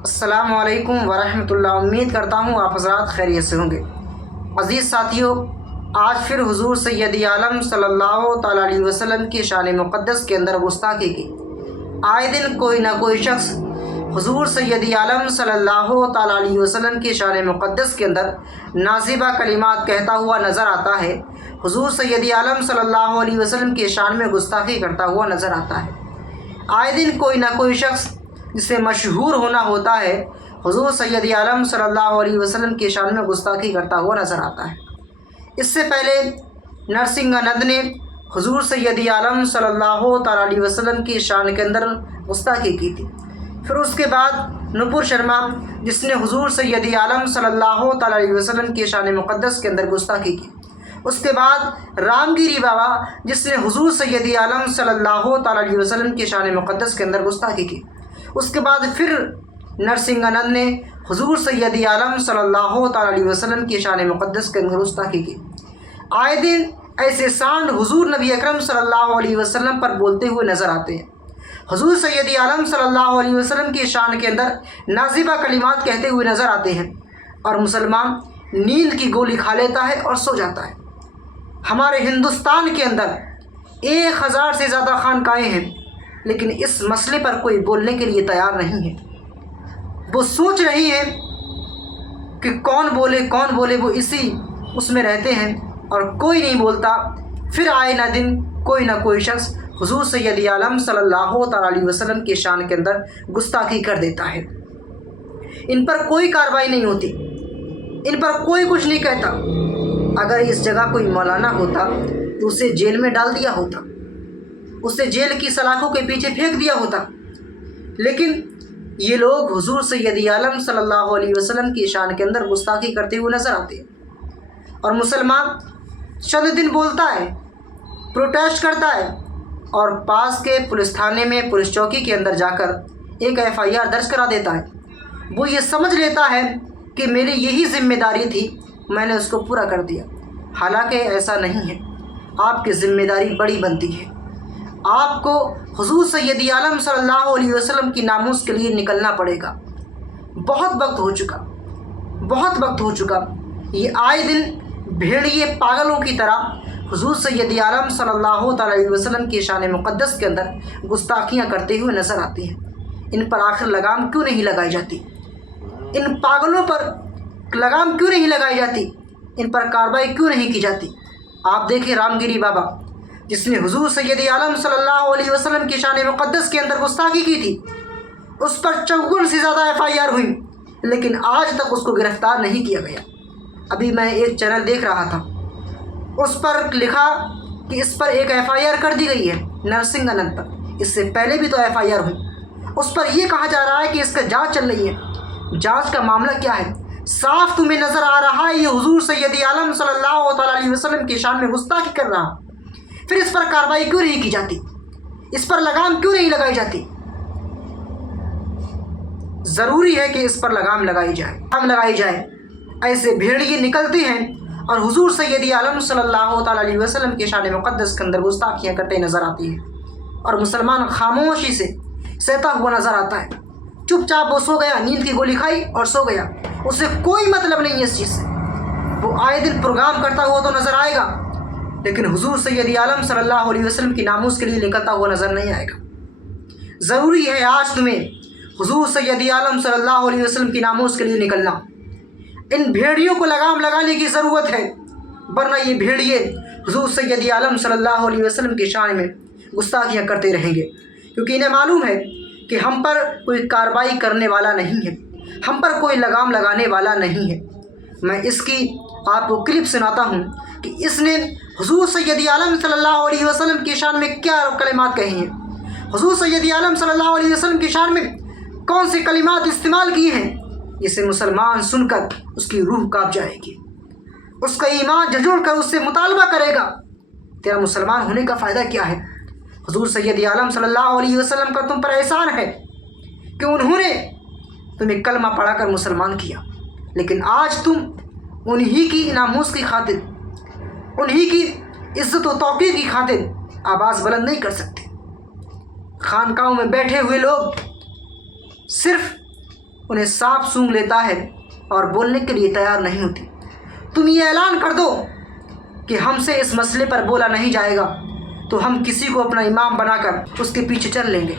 अस्सलामु अलैकुम वरहमतुल्लाह। उम्मीद करता हूँ आप हज़रात खैरियत से होंगे। अज़ीज़ साथियों, आज फिर हुज़ूर सैयदी आलम सल्लल्लाहु तआला अलैहि वसल्लम की शान मुक़द्दस के अंदर गुस्ताखी की। आए दिन कोई ना कोई शख्स हुज़ूर सैयदी आलम सल्लल्लाहु तआला अलैहि वसल्लम की शान मुक़द्दस के अंदर नाज़िबा कलिमात कहता हुआ नज़र आता है। हुज़ूर सैयदी आलम सल्लल्लाहु अलैहि वसल्लम की शान में गुस्ताखी करता हुआ नज़र आता है। आए दिन कोई ना कोई शख्स जिसे मशहूर होना होता है, हुज़ूर सैयदी आलम सल्लल्लाहु अलैहि वसल्लम की शान में गुस्ताखी करता हुआ नज़र आता है। इससे पहले नरसिंहानंद ने हुज़ूर सैयदी आलम सल्लल्लाहु तआला अलैहि वसल्लम की शान के अंदर गुस्ताखी की थी। फिर उसके बाद नुपुर शर्मा, जिसने हुज़ूर सैयदी आलम सल्लल्लाहु तआला अलैहि वसल्लम की शान मुक़द्दस के अंदर गुस्ताखी की। उसके बाद रामगिरी बाबा, जिसने हुज़ूर सैयदी आलम सल्लल्लाहु तआला अलैहि वसल्लम की शान मुक़द्दस के अंदर गुस्ताखी की। उसके बाद फिर नरसिंहानंद ने हुज़ूर सैयदी आलम सल्लल्लाहु तआला अलैहि वसल्लम की शान मुक़द्दस के अंदर गुस्ताखी की। आए दिन ऐसे सांड हुज़ूर नबी अकरम सल्लल्लाहु अलैहि वसल्लम पर बोलते हुए नज़र आते हैं। हुज़ूर सैयदी आलम सल्लल्लाहु अलैहि वसल्लम की शान के अंदर नाज़िबा कलिमात कहते हुए नज़र आते हैं, और मुसलमान नींद की गोली खा लेता है और सो जाता है। हमारे हिंदुस्तान के अंदर 1000 से ज़्यादा खानकाएँ हैं, लेकिन इस मसले पर कोई बोलने के लिए तैयार नहीं है। वो सोच रही हैं कि कौन बोले, वो इसी उसमें रहते हैं और कोई नहीं बोलता। फिर आए ना दिन कोई ना कोई शख्स हुज़ूर सैयदी आलम सल्लल्लाहु तआला अलैहि वसल्लम की शान के अंदर गुस्ताखी कर देता है। इन पर कोई कार्रवाई नहीं होती, इन पर कोई कुछ नहीं कहता। अगर इस जगह कोई मौलाना होता तो उसे जेल में डाल दिया होता, उसे जेल की सलाखों के पीछे फेंक दिया होता। लेकिन ये लोग हुज़ूर सैयदी आलम सल्लल्लाहु अलैहि वसल्लम की शान के अंदर गुस्ताखी करते हुए नज़र आते हैं। और मुसलमान चंद दिन बोलता है, प्रोटेस्ट करता है, और पास के पुलिस थाने में पुलिस चौकी के अंदर जाकर एक FIR दर्ज करा देता है। वो ये समझ लेता है कि मेरी यही जिम्मेदारी थी, मैंने उसको पूरा कर दिया। हालांकि ऐसा नहीं है, आपकी ज़िम्मेदारी बड़ी बनती है। आपको हुज़ूर सैयदी आलम सल्लल्लाहु अलैहि वसल्लम की नामूस के लिए निकलना पड़ेगा। बहुत वक्त हो चुका। ये आए दिन भेड़िए पागलों की तरह हुज़ूर सैयदी आलम सल्लल्लाहु अलैहि वसल्लम की शान मुक़द्दस के अंदर गुस्ताखियाँ करते हुए नज़र आती हैं। इन पर आखिर लगाम क्यों नहीं लगाई जाती? इन पागलों पर लगाम क्यों नहीं लगाई जाती? इन पर कार्रवाई क्यों नहीं की जाती? आप देखें रामगिरी बाबा, जिसने हुज़ूर सैयदी आलम सल्लल्लाहु अलैहि वसल्लम की शान मुक़द्दस के अंदर गुस्ताखी की थी, उस पर 54 से ज़्यादा FIR हुई, लेकिन आज तक उसको गिरफ़्तार नहीं किया गया। अभी मैं एक चैनल देख रहा था, उस पर लिखा कि इस पर एक FIR कर दी गई है नरसिंहानंद पर। इससे पहले भी तो FIR हुई, उस पर यह कहा जा रहा है कि इसका जाँच चल रही है। जाँच का मामला क्या है? साफ तुम्हें नज़र आ रहा है ये हुज़ूर सैयदी आलम सल्लल्लाहु अलैहि वसल्लम की शान में गुस्ताखी कर रहा। फिर इस पर कार्रवाई क्यों नहीं की जाती? इस पर लगाम क्यों नहीं लगाई जाती? ज़रूरी है कि इस पर लगाम लगाई जाए। ऐसे भेड़िए निकलते हैं और हुज़ूर सैयदी आलम सल्लल्लाहु अलैहि वसल्लम की शान मुक़द्दस के अंदर गुस्ताखियाँ करते नज़र आती हैं, और मुसलमान खामोशी से सहता हुआ नज़र आता है। चुपचाप वो सो गया, नींद की गोली खाई और सो गया। उसे कोई मतलब नहीं है इस चीज़ से। वो आए दिन प्रोग्राम करता हुआ तो नज़र आएगा, लेकिन हुज़ूर सैयदी आलम सल्लल्लाहु अलैहि वसल्लम की नामूस के लिए निकलता हुआ नज़र नहीं आएगा। ज़रूरी है आज तुम्हें हुज़ूर सैयदी आलम सल्लल्लाहु अलैहि वसल्लम की नामूस के लिए निकलना। इन भेड़ियों को लगाम लगाने की ज़रूरत है, वरना ये भेड़िए हुज़ूर सैयदी आलम सल्लल्लाहु अलैहि वसल्लम की शान में गुस्ताखियाँ करते रहेंगे, क्योंकि इन्हें मालूम है कि हम पर कोई कार्रवाई करने वाला नहीं है, हम पर कोई लगाम लगाने वाला नहीं है। मैं इसकी आपको क्लिप सुनाता हूँ कि इसने हुज़ूर सैयदी आलम सल्लल्लाहु अलैहि वसल्लम की शान में क्या कलिमात कही हैं, हुज़ूर सैयदी आलम सल्लल्लाहु अलैहि वसल्लम की शान में कौन से कलिमात इस्तेमाल किए हैं, जिसे मुसलमान सुनकर उसकी रूह काँप जाएगी, उसका ईमान झंझोड़ कर उससे मुतालबा करेगा। तेरा मुसलमान होने का फ़ायदा क्या है? हुज़ूर सैयदी आलम सल्लल्लाहु अलैहि वसल्लम का तुम पर एहसान है कि उन्होंने तुम्हें कलमा पढ़ाकर मुसलमान किया, लेकिन आज तुम उन्हीं की नामूस की खातिर, उन्हीं की इज़्ज़त व तौक़ीर की खातिर आवाज़ बुलंद नहीं कर सकते। खानकाहों में बैठे हुए लोग सिर्फ उन्हें सांप सूंघ लेता है और बोलने के लिए तैयार नहीं होती। तुम ये ऐलान कर दो कि हमसे इस मसले पर बोला नहीं जाएगा तो हम किसी को अपना इमाम बनाकर उसके पीछे चल लेंगे।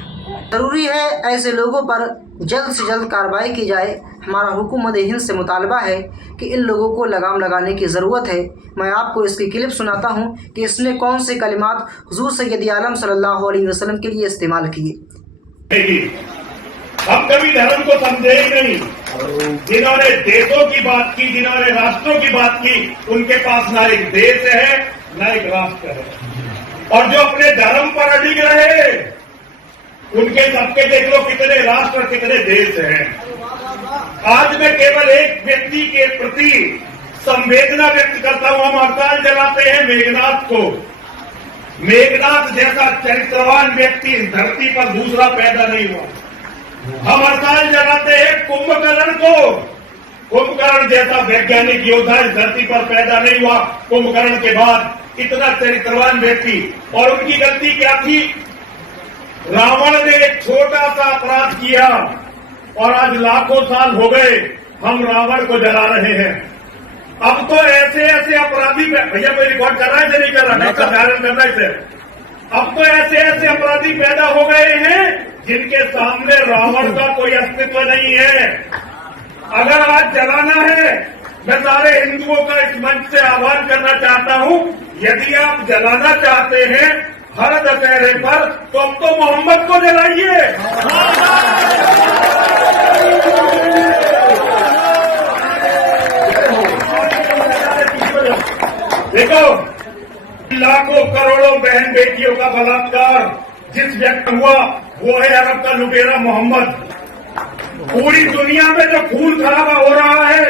ज़रूरी है ऐसे लोगों पर जल्द से जल्द कार्रवाई की जाए। हमारा हुकूमत हिंद से मुतालबा है कि इन लोगों को लगाम लगाने की ज़रूरत है। मैं आपको इसकी क्लिप सुनाता हूँ कि इसने कौन से कलिमात हुज़ूर सैयद आलम सल्लल्लाहु अलैहि वसल्लम के लिए इस्तेमाल किए। हम कभी धर्म को समझे ही नहीं। जिन्होंने देशों की बात की, जिन्होंने राष्ट्रों की बात की, उनके पास ना एक देश है ना एक राष्ट्र है। और जो अपने धर्म पर अडिग रहे उनके सबके देख लो कितने राष्ट्र कितने देश हैं। आज मैं केवल एक व्यक्ति के प्रति संवेदना व्यक्त करता हूं। हम हड़ताल जलाते हैं मेघनाथ को। मेघनाथ जैसा चरित्रवान व्यक्ति इस धरती पर दूसरा पैदा नहीं हुआ। हम हड़ताल जलाते हैं कुंभकर्ण को। कुंभकर्ण जैसा वैज्ञानिक योद्धा इस धरती पर पैदा नहीं हुआ। कुंभकर्ण के बाद इतना चरित्रवान व्यक्ति। और उनकी गलती क्या थी? रावण ने एक छोटा सा अपराध किया और आज लाखों साल हो गए हम रावण को जला रहे हैं। अब तो ऐसे ऐसे अपराधी, भैया कोई रिकॉर्ड कर रहा है या नहीं कर रहा? नहीं धारण करना इसे। अब तो ऐसे ऐसे अपराधी पैदा हो गए हैं जिनके सामने रावण का कोई अस्तित्व नहीं है। अगर आज जलाना है, मैं सारे हिंदुओं का इस मंच से आह्वान करना चाहता हूं, यदि आप जलाना चाहते हैं हर दशहरे पर तो अब तो मोहम्मद को जलाइए। देखो, लाखों करोड़ों बहन बेटियों का बलात्कार जिस व्यक्ति हुआ वो है अरब का लुटेरा मोहम्मद। पूरी दुनिया में जो खून खराबा हो रहा है,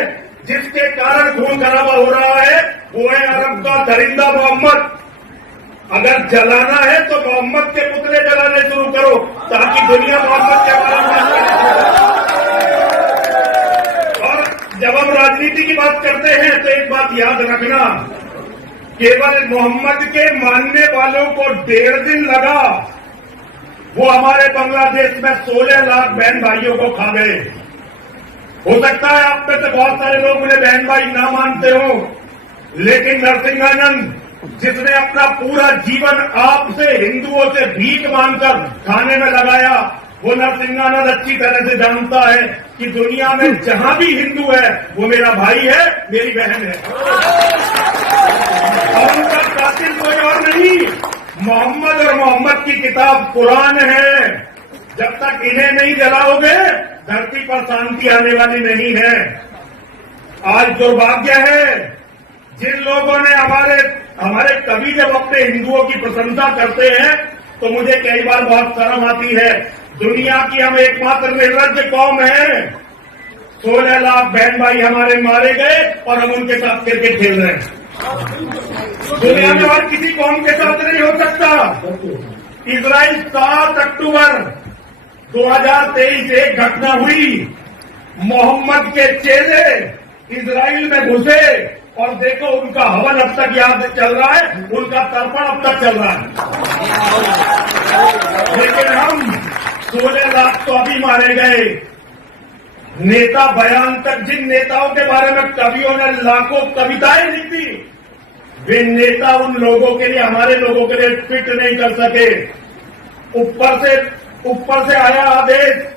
जिसके कारण खून खराबा हो रहा है, वो है अरब का दरिंदा मोहम्मद। अगर जलाना है तो मोहम्मद के पुतले जलाने शुरू करो ताकि दुनिया मोहम्मद के बारे में। और जब हम राजनीति की बात करते हैं तो एक बात याद रखना, केवल मोहम्मद के मानने वालों को 1.5 दिन लगा, वो हमारे बांग्लादेश में 16 लाख बहन भाइयों को खा गए। हो सकता है आप में से बहुत सारे लोग उन्हें बहन भाई ना मानते हो, लेकिन नरसिंहानंद जिसने अपना पूरा जीवन आपसे हिंदुओं से भीख मांगकर खाने में लगाया, वो नरसिंहानंद अच्छी तरह से जानता है कि दुनिया में जहां भी हिंदू है वो मेरा भाई है, मेरी बहन है। और उनका कातिल कोई और नहीं, मोहम्मद और मोहम्मद की किताब कुरान है। जब तक इन्हें नहीं जलाओगे धरती पर शांति आने वाली नहीं है। आज दुर्भाग्य है जिन लोगों ने हमारे कवि जब अपने हिंदुओं की प्रशंसा करते हैं तो मुझे कई बार बहुत शर्म आती है। दुनिया की हम एकमात्र निर्लज्ज कौम है। 16 लाख बहन भाई हमारे मारे गए और हम उनके साथ क्रिकेट खेल रहे हैं। दुनिया में और किसी कौम के साथ नहीं हो सकता। इजराइल 7 अक्टूबर 2023 एक घटना हुई, मोहम्मद के चेले इजराइल में घुसे और देखो उनका हवन अब तक याद चल रहा है, उनका तर्पण अब तक चल रहा है। लेकिन हम 16 लाख तो अभी मारे गए। नेता बयान तक, जिन नेताओं के बारे में कवियों ने लाखों कविताएं लिखी, वे नेता उन लोगों के लिए, हमारे लोगों के लिए फिट नहीं कर सके। ऊपर से आया आदेश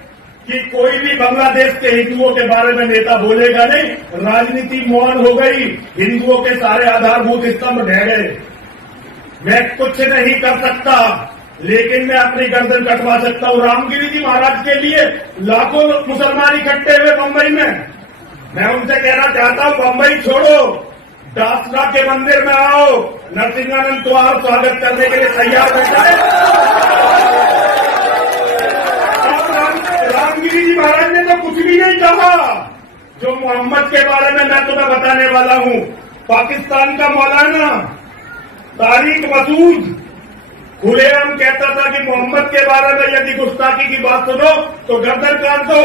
कि कोई भी बांग्लादेश के हिंदुओं के बारे में नेता बोलेगा नहीं। राजनीति मौन हो गई, हिंदुओं के सारे आधारभूत स्तंभ ढह गए। मैं कुछ नहीं कर सकता, लेकिन मैं अपनी गर्दन कटवा सकता हूं। रामगिरी जी महाराज के लिए लाखों मुसलमान इकट्ठे हुए मुंबई में। मैं उनसे कहना चाहता हूं, मुंबई छोड़ो, दासला के मंदिर में आओ। नरसिंहानंद तुम्हारा स्वागत करने के लिए तैयार बैठा है। रामगिरी जी महाराज ने तो कुछ भी नहीं कहा। जो मोहम्मद के बारे में मैं तुम्हें बताने वाला हूं, पाकिस्तान का मौलाना तारिक मसूद खुलेआम कहता था कि मोहम्मद के बारे में यदि गुस्ताखी की बात सुनो तो गर्दन काट दो।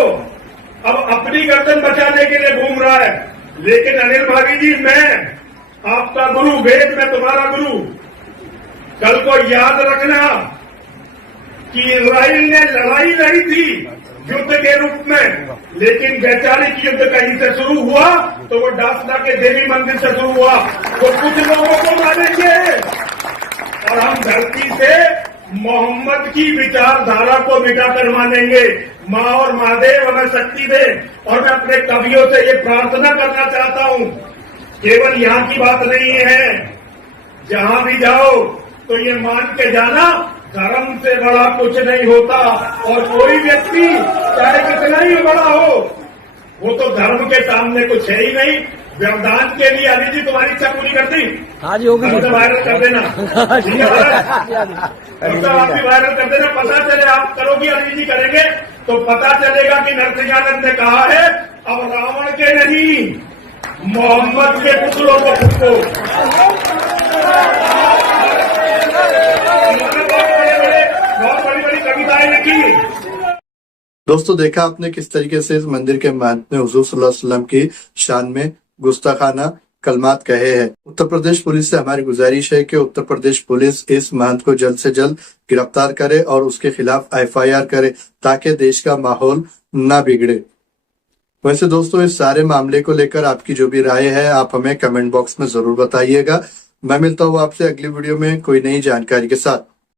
अब अपनी गर्दन बचाने के लिए घूम रहा है। लेकिन अनिल भाभी जी, मैं आपका गुरु, वेद में तुम्हारा गुरु। कल को याद रखना कि इजराइल ने लड़ाई लड़ी थी युद्ध के रूप में, लेकिन वैचारिक युद्ध कहीं से शुरू हुआ तो वो डासना के देवी मंदिर से शुरू हुआ। वो कुछ लोगों को मारेंगे और हम धरती से मोहम्मद की विचारधारा को मिटा कर मानेंगे। माँ और महादेव हमें शक्ति दे। और मैं अपने कवियों से ये प्रार्थना करना चाहता हूँ, केवल यहाँ की बात नहीं है, जहाँ भी जाओ तो ये मान के जाना धर्म से बड़ा कुछ नहीं होता। और कोई व्यक्ति चाहे कितना ही बड़ा हो, वो तो धर्म के सामने कुछ है ही नहीं। व्यवधान के लिए अली जी तुम्हारी इच्छा पूरी कर दी, हाँ जी होगी, वायरल कर देना, ठीक है आप भी वायरल कर देना। पता चले आप करोगे, अली जी करेंगे तो पता चलेगा कि नरसिंहानंद ने कहा है अब रावण के नहीं, मोहम्मद के पुतलों को फूको। बहुत बड़ी बड़ी कविताएं लिखी। दोस्तों, देखा आपने किस तरीके से इस मंदिर के महंत ने हुजूर सल्लल्लाहु अलैहि वसल्लम की शान में गुस्ताखाना कलमात कहे हैं। उत्तर प्रदेश पुलिस से हमारी गुजारिश है कि उत्तर प्रदेश पुलिस इस महंत को जल्द से जल्द गिरफ्तार करे और उसके खिलाफ FIR करे ताकि देश का माहौल ना बिगड़े। वैसे दोस्तों, इस सारे मामले को लेकर आपकी जो भी राय है आप हमें कमेंट बॉक्स में जरूर बताइएगा। मैं मिलता हूँ आपसे अगली वीडियो में कोई नई जानकारी के साथ।